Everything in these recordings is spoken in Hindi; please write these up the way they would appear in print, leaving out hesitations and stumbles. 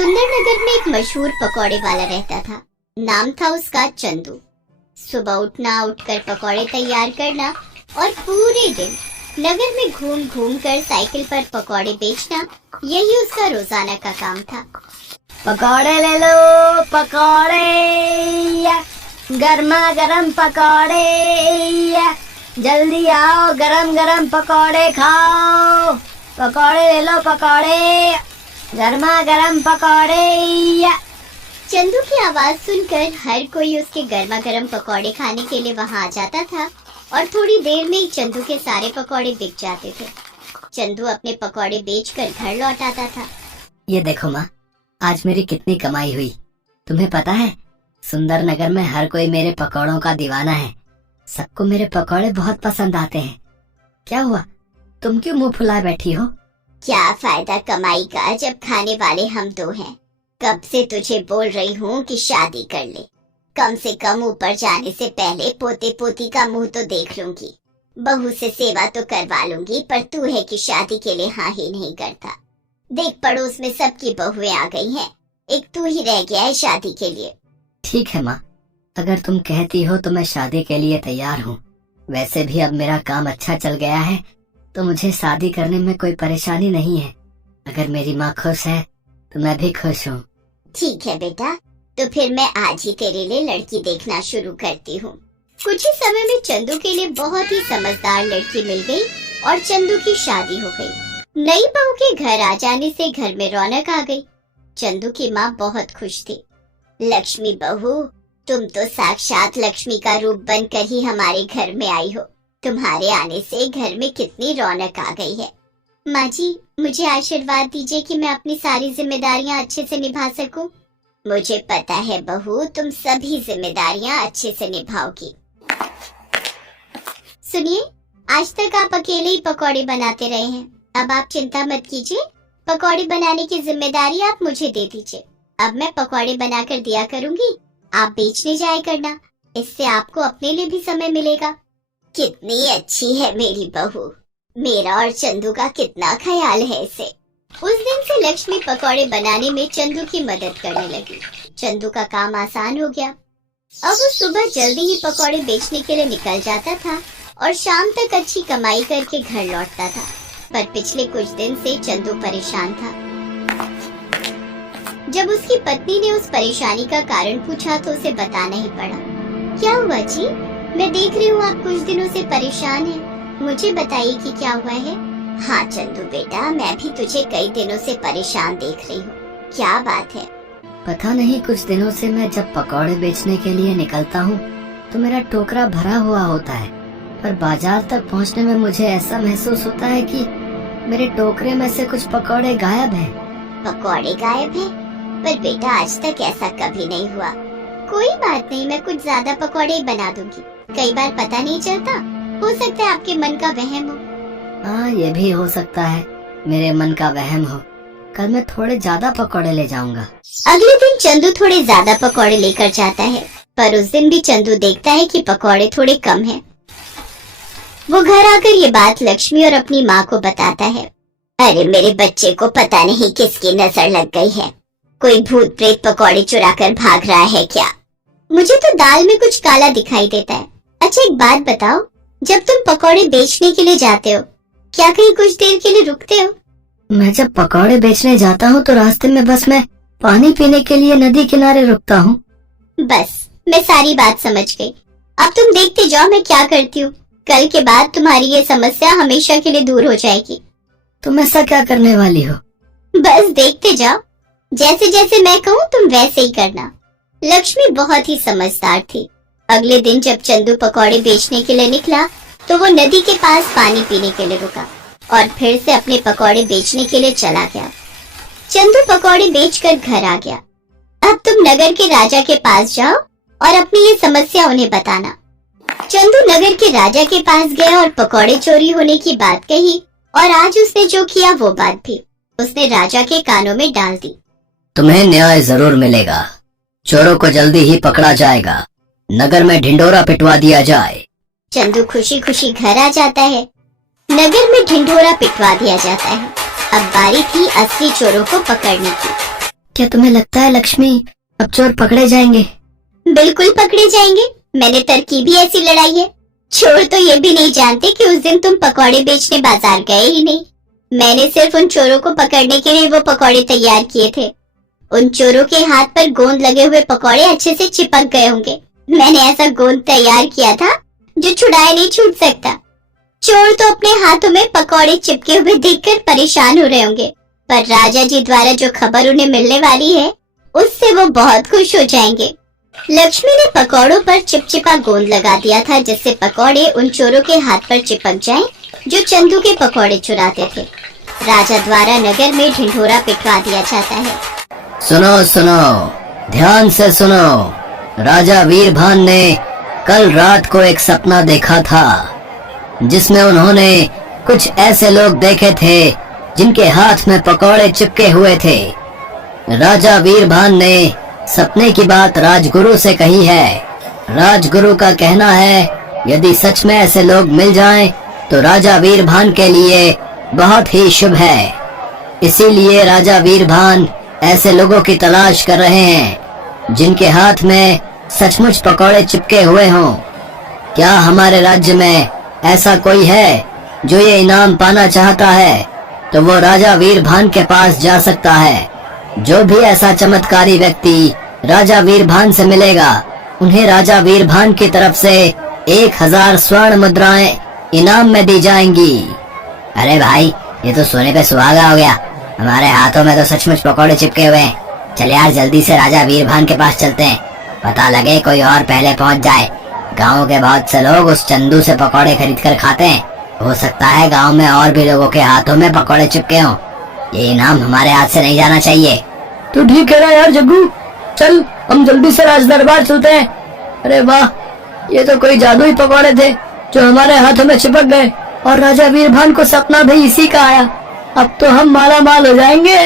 सुंदरनगर में एक मशहूर पकौड़े वाला रहता था। नाम था उसका चंदू। सुबह उठना, उठकर पकौड़े तैयार करना और पूरे दिन नगर में घूम घूम कर साइकिल पर पकौड़े बेचना, यही उसका रोजाना का काम था। पकौड़े ले लो पकौड़े, गर्मा गर्म पकौड़े, जल्दी आओ गरम गरम पकौड़े खाओ। पकौड़े ले लो पकौड़े, गर्मा गर्म पकौड़े। चंदू की आवाज सुनकर हर कोई उसके गर्मा गर्म पकौड़े खाने के लिए वहां आ जाता था और थोड़ी देर में ही चंदू के सारे पकौड़े बिक जाते थे। चंदू अपने पकौड़े बेचकर घर लौट आता था। ये देखो माँ, आज मेरी कितनी कमाई हुई। तुम्हें पता है, सुंदरनगर में हर कोई मेरे पकौड़ों का दीवाना है। सबको मेरे पकौड़े बहुत पसंद आते हैं। क्या हुआ, तुम क्यों मुंह फुलाए बैठी हो? क्या फायदा कमाई का जब खाने वाले हम दो हैं। कब से तुझे बोल रही हूँ कि शादी कर ले। कम से कम ऊपर जाने से पहले पोते पोती का मुंह तो देख लूंगी। बहू से सेवा तो करवा लूंगी, पर तू है कि शादी के लिए हाँ ही नहीं करता। देख, पड़ोस में सबकी बहुएं आ गई हैं, एक तू ही रह गया है शादी के लिए। ठीक है माँ, अगर तुम कहती हो तो मैं शादी के लिए तैयार हूँ। वैसे भी अब मेरा काम अच्छा चल गया है, तो मुझे शादी करने में कोई परेशानी नहीं है। अगर मेरी माँ खुश है तो मैं भी खुश हूँ। ठीक है बेटा, तो फिर मैं आज ही तेरे लिए लड़की देखना शुरू करती हूँ। कुछ ही समय में चंदू के लिए बहुत ही समझदार लड़की मिल गई और चंदू की शादी हो गई। नई बहू के घर आ जाने से घर में रौनक आ गई। चंदू की माँ बहुत खुश थी। लक्ष्मी बहू, तुम तो साक्षात लक्ष्मी का रूप बनकर ही हमारे घर में आई हो। तुम्हारे आने से घर में कितनी रौनक आ गई है। माँ जी, मुझे आशीर्वाद दीजिए कि मैं अपनी सारी जिम्मेदारियाँ अच्छे से निभा सकूं। मुझे पता है बहू, तुम सभी जिम्मेदारियाँ अच्छे से निभाओगी। सुनिए, आज तक आप अकेले ही पकौड़े बनाते रहे हैं। अब आप चिंता मत कीजिए, पकौड़े बनाने की जिम्मेदारी आप मुझे दे दीजिए। अब मैं पकौड़े बनाकर दिया करूंगी, आप बेचने जाया करना। इससे आपको अपने लिए भी समय मिलेगा। कितनी अच्छी है मेरी बहू। मेरा और चंदू का कितना ख्याल है इसे। उस दिन से लक्ष्मी पकौड़े बनाने में चंदू की मदद करने लगी। चंदू का काम आसान हो गया। अब वो सुबह जल्दी ही पकौड़े बेचने के लिए निकल जाता था और शाम तक अच्छी कमाई करके घर लौटता था। पर पिछले कुछ दिन से चंदू परेशान था। जब उसकी पत्नी ने उस परेशानी का कारण पूछा तो उसे बताना ही पड़ा। क्या हुआ जी? मैं देख रही हूँ आप कुछ दिनों से परेशान हैं। मुझे बताइए कि क्या हुआ है। हाँ चंदू बेटा, मैं भी तुझे कई दिनों से परेशान देख रही हूँ। क्या बात है? पता नहीं, कुछ दिनों से मैं जब पकौड़े बेचने के लिए निकलता हूँ तो मेरा टोकरा भरा हुआ होता है, पर बाजार तक पहुँचने में मुझे ऐसा महसूस होता है कि मेरे टोकरे में से कुछ पकौड़े गायब हैं। पकौड़े गायब हैं? पर बेटा, आज तक ऐसा कभी नहीं हुआ। कोई बात नहीं, मैं कुछ ज्यादा पकौड़े ही बना दूंगी। कई बार पता नहीं चलता, हो सकता है आपके मन का वहम हो। हाँ, ये भी हो सकता है मेरे मन का वहम हो। कल मैं थोड़े ज्यादा पकौड़े ले जाऊंगा। अगले दिन चंदू थोड़े ज्यादा पकौड़े लेकर जाता है, पर उस दिन भी चंदू देखता है कि पकौड़े थोड़े कम हैं। वो घर आकर ये बात लक्ष्मी और अपनी माँ को बताता है। अरे मेरे बच्चे को पता नहीं किसकी नजर लग गई है। कोई भूत प्रेत पकौड़े चुरा कर भाग रहा है क्या? मुझे तो दाल में कुछ काला दिखाई देता है। अच्छा एक बात बताओ, जब तुम पकौड़े बेचने के लिए जाते हो, क्या कहीं कुछ देर के लिए रुकते हो? मैं जब पकौड़े बेचने जाता हूँ तो रास्ते में बस मैं पानी पीने के लिए नदी किनारे रुकता हूँ। बस, मैं सारी बात समझ गई। अब तुम देखते जाओ मैं क्या करती हूँ। कल के बाद तुम्हारी ये समस्या हमेशा के लिए दूर हो जाएगी। तुम ऐसा क्या करने वाली हो? बस देखते जाओ, जैसे जैसे मैं कहूँ तुम वैसे ही करना। लक्ष्मी बहुत ही समझदार थी। अगले दिन जब चंदू पकौड़े बेचने के लिए निकला तो वो नदी के पास पानी पीने के लिए रुका और फिर से अपने पकौड़े बेचने के लिए चला गया। चंदू पकौड़े बेचकर घर आ गया। अब तुम नगर के राजा के पास जाओ और अपनी ये समस्या उन्हें बताना। चंदू नगर के राजा के पास गया और पकौड़े चोरी होने की बात कही और आज उसने जो किया वो बात भी उसने राजा के कानों में डाल दी। तुम्हें न्याय जरूर मिलेगा। चोरों को जल्दी ही पकड़ा जाएगा। नगर में ढिंढोरा पिटवा दिया जाए। चंदू खुशी खुशी घर आ जाता है। नगर में ढिंढोरा पिटवा दिया जाता है। अब बारी थी असली चोरों को पकड़ने की। क्या तुम्हें लगता है लक्ष्मी अब चोर पकड़े जाएंगे? बिल्कुल पकड़े जाएंगे। मैंने तरकीब ही ऐसी लड़ाई है। चोर तो ये भी नहीं जानते कि उस दिन तुम पकौड़े बेचने बाजार गए ही नहीं। मैंने सिर्फ उन चोरों को पकड़ने के लिए वो पकौड़े तैयार किए थे। उन चोरों के हाथ पर गोंद लगे हुए पकौड़े अच्छे से चिपक गए होंगे। मैंने ऐसा गोंद तैयार किया था जो छुड़ाए नहीं छूट सकता। चोर तो अपने हाथों में पकौड़े चिपके हुए देखकर परेशान हो रहे होंगे, पर राजा जी द्वारा जो खबर उन्हें मिलने वाली है उससे वो बहुत खुश हो जाएंगे। लक्ष्मी ने पकौड़ों पर चिपचिपा गोंद लगा दिया था जिससे पकौड़े उन चोरों के हाथ पर चिपक जाएं जो चंदू के पकौड़े चुराते थे। राजा द्वारा नगर में ढिंढोरा पिटवा दिया जाता है। सुनो सुनो, ध्यान से सुनो। राजा वीरभान ने कल रात को एक सपना देखा था जिसमें उन्होंने कुछ ऐसे लोग देखे थे जिनके हाथ में पकौड़े चिपके हुए थे। राजा वीरभान ने सपने की बात राजगुरु से कही है। राजगुरु का कहना है यदि सच में ऐसे लोग मिल जाएं तो राजा वीरभान के लिए बहुत ही शुभ है। इसीलिए राजा वीरभान ऐसे लोगों की तलाश कर रहे हैं जिनके हाथ में सचमुच पकौड़े चिपके हुए हों। क्या हमारे राज्य में ऐसा कोई है जो ये इनाम पाना चाहता है तो वो राजा वीरभान के पास जा सकता है। जो भी ऐसा चमत्कारी व्यक्ति राजा वीरभान से मिलेगा उन्हें राजा वीरभान की तरफ से 1000 स्वर्ण मुद्राएं इनाम में दी जाएंगी। अरे भाई, ये तो सोने पे सुहागा हो गया। हमारे हाथों में तो सचमुच पकौड़े चिपके हुए हैं। चल यार, जल्दी से राजा वीरभान के पास चलते हैं। पता लगे कोई और पहले पहुंच जाए। गांव के बहुत से लोग उस चंदू से पकौड़े खरीद कर खाते हैं। हो सकता है गांव में और भी लोगों के हाथों में पकौड़े चिपके हों। ये इनाम हमारे हाथ से नहीं जाना चाहिए। तू ठीक कह रहा है यार जग्गू, चल हम जल्दी से राज दरबार चलते हैं। अरे वाह, ये तो कोई जादुई पकौड़े थे जो हमारे हाथों में चिपक गए और राजा वीरभान को सपना भी इसी का आया। अब तो हम माला माल हो जाएंगे।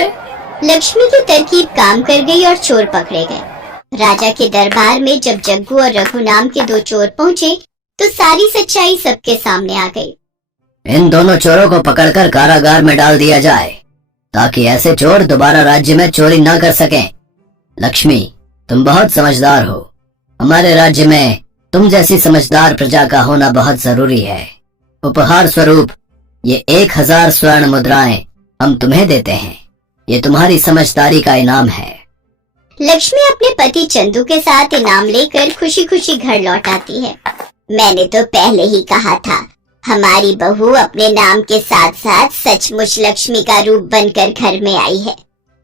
लक्ष्मी की तरकीब काम कर गई और चोर पकड़े गए। राजा के दरबार में जब जग्गू और रघु नाम के 2 चोर पहुँचे तो सारी सच्चाई सबके सामने आ गई। इन दोनों चोरों को पकड़कर कारागार में डाल दिया जाए ताकि ऐसे चोर दोबारा राज्य में चोरी न कर सकें। लक्ष्मी, तुम बहुत समझदार हो। हमारे राज्य में तुम जैसी समझदार प्रजा का होना बहुत जरूरी है। उपहार स्वरूप ये 1000 स्वर्ण मुद्राएं हम तुम्हें देते हैं। ये तुम्हारी समझदारी का इनाम है। लक्ष्मी अपने पति चंदू के साथ इनाम लेकर खुशी खुशी घर लौट आती है। मैंने तो पहले ही कहा था, हमारी बहू अपने नाम के साथ साथ सचमुच लक्ष्मी का रूप बनकर घर में आई है।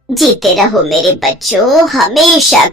जीते रहो मेरे बच्चों, हमेशा